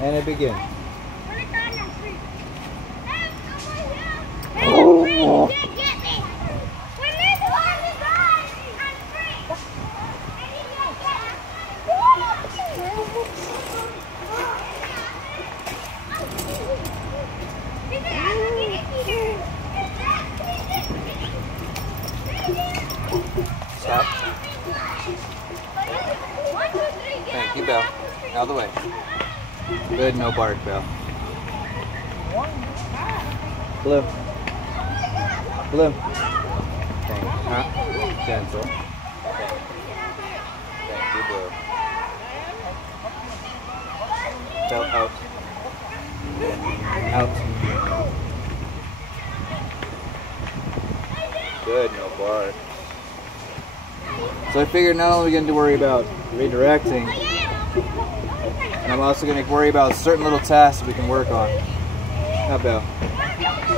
And it begins. Stop. Thank you, Belle. Out of the way. Good, no bark, Belle. Blue. Blue. Thank you. Huh? Gentle. Thank you, Blue. Belle, out. Out. Good, no bark. So I figured not only are we going to worry about redirecting, and I'm also going to worry about certain little tasks we can work on. Now, Belle.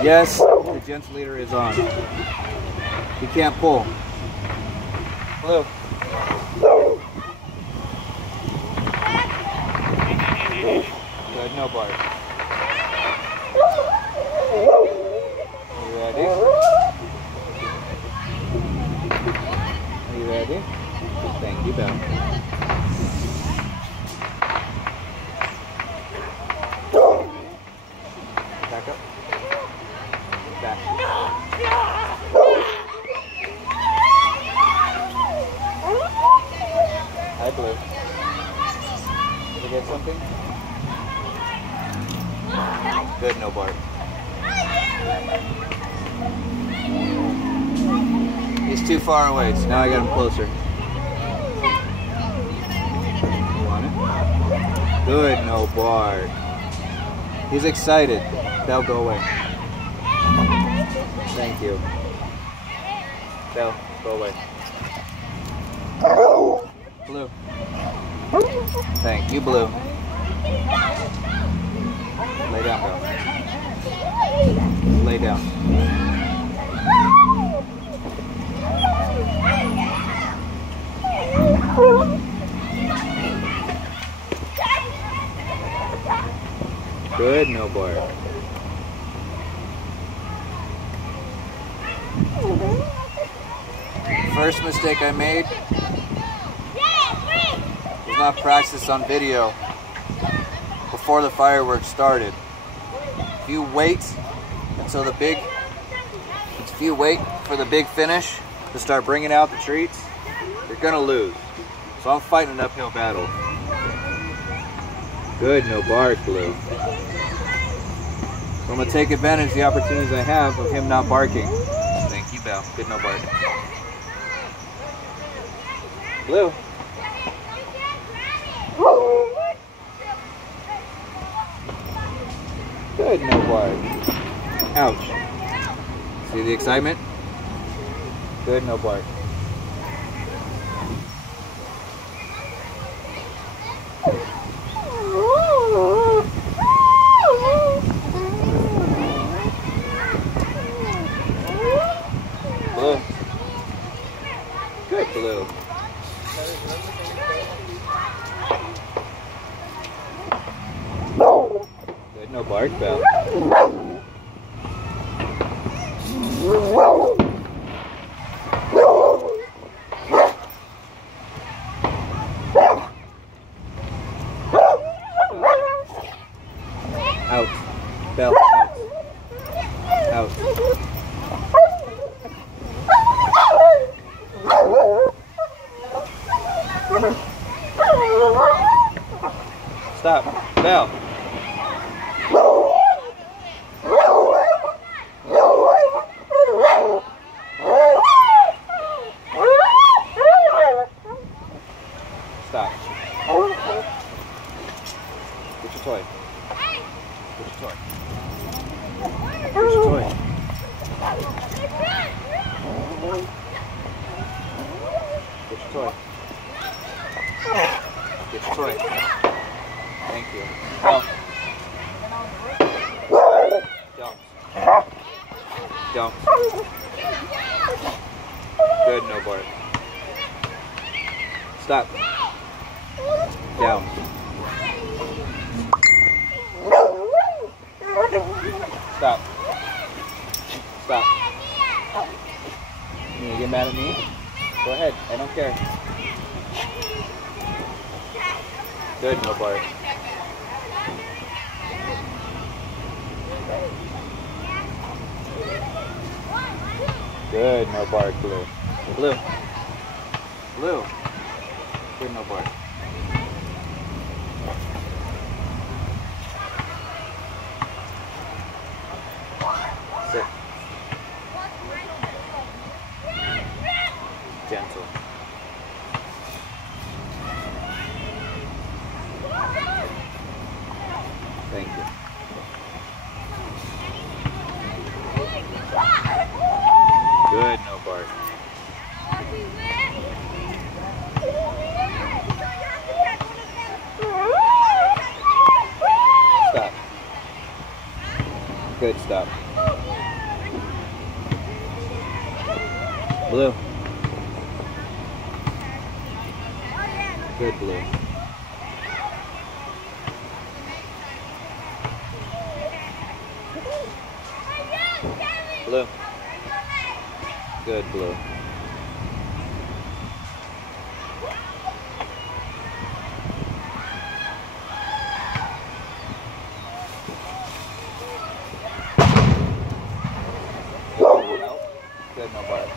Yes, the gentle leader is on. He can't pull. Blue. Good, no bark. You ready? Are you ready? Thank you, Belle. Back up. Back. Hi, Blue. Did you get something? Good, no bark. He's too far away, so now I got him closer. You want it? Good, no bark. He's excited. Belle, go away. Thank you. Belle, go away. Blue. Thank you, Blue. Lay down, Belle. Lay down. Good, no bark. First mistake I made was not practice on video before the fireworks started. If you wait for the big finish to start bringing out the treats, you're gonna lose. So I'm fighting an uphill battle. Good, no bark, Blue. So I'm gonna take advantage of the opportunities I have of him not barking. Thank you, Belle. Good, no bark. Blue. Good, no bark. Ouch. See the excitement? Good, no bark. Blue. Good, Blue. Good, no bark, Belle. Out. Belle, out. Out. Stop. Belle. Stop. Get your toy. Get your toy. Get your toy. Get your toy. Get your toy. Thank you. Don't. Don't. Don't. Good, no bark. Stop. Down. Okay. Good, no bark. Good, no bark, Blue. Blue. Blue. Good, no bark. Sit. Gentle. Thank you. Good, no bark. Stop. Good, stop. Blue. Good, Blue. Blue. Good, Blue. Good, no bark.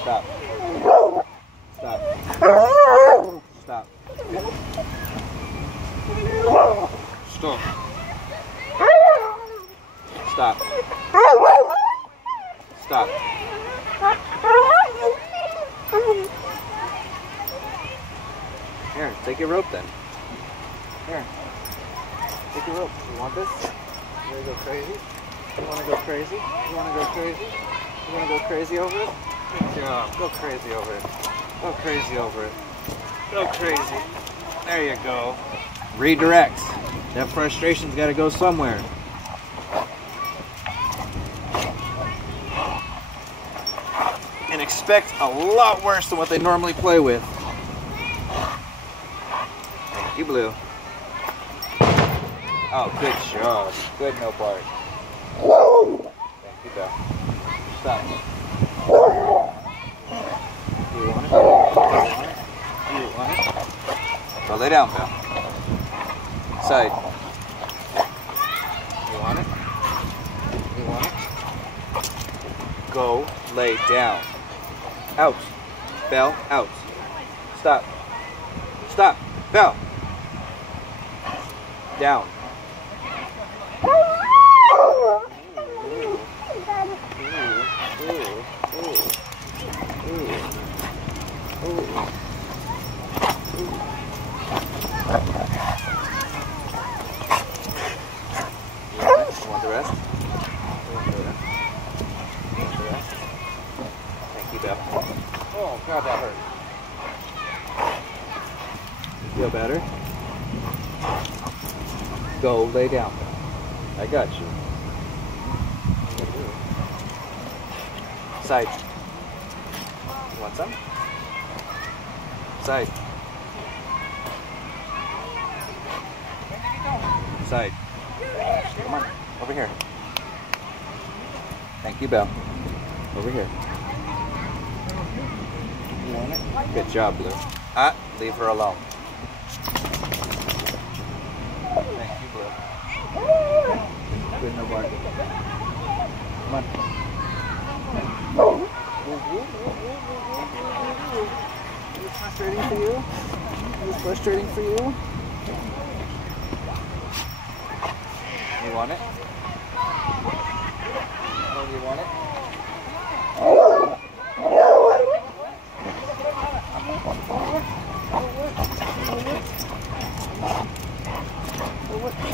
Stop. Stop. Stop. Stop. Stop. Stop. Here, take your rope then. Here. Take your rope. You want this? You want to go crazy? You want to go crazy? You want to go crazy? You want to go crazy over it? Good job. Go crazy over it. Go crazy over it. Go crazy. There you go. Redirect. That frustration's got to go somewhere. And expect a lot worse than what they normally play with. Thank you, Blue. Oh, good job. Good, no bark. Thank you, Belle. Stop. Do you want it? Do you want it? Go lay down, Belle. Side. You want it? You want it? Go lay down. Out. Belle, out. Stop. Stop. Belle. Down. You want the rest? You want the rest? You want the rest? Thank you, Belle. Oh, God, that hurt. You feel better? Go lay down. I got you. Side. You want some? Side. Side. Come on. Over here. Thank you, Belle. Over here. You want it? Good job, Blue. Ah, leave her alone. Thank you, Blue. Good, no barking. Come on. Is this frustrating for you? Is this frustrating for you? You want it? Oh, you want it?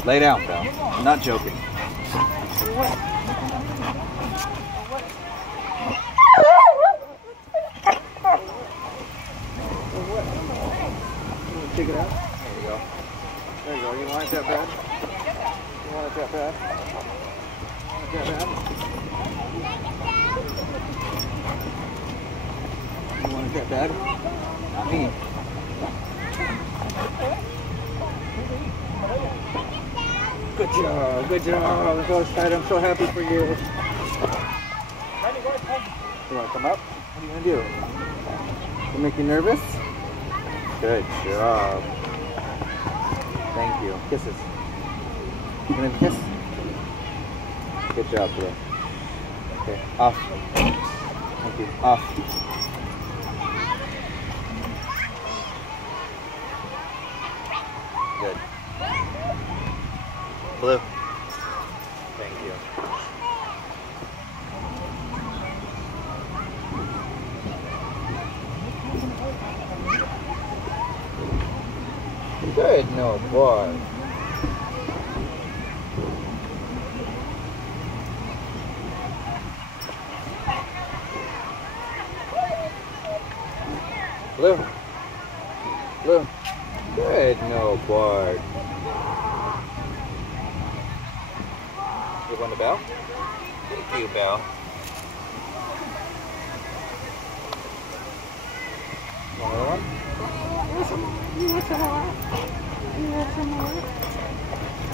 Lay down, Belle. I'm not joking. Take it out. There you go. There you go. You want it that bad? You want it that bad? You want it that bad? You want it that bad? Not me. Good Good job. Good job. So excited. I'm so happy for you. You want to come up? What are you going to do? To make you nervous? Good job. Thank you. Kisses. You going to kiss? Good job today. Okay, off. Thank you. Off. Good. Blue. Thank you. Good, no boy. Blue. Blue. Good, no bark. You want a bell? Thank you, Bell. Want another one?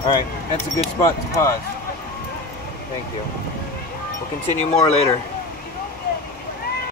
Alright, that's a good spot to pause. Thank you. We'll continue more later.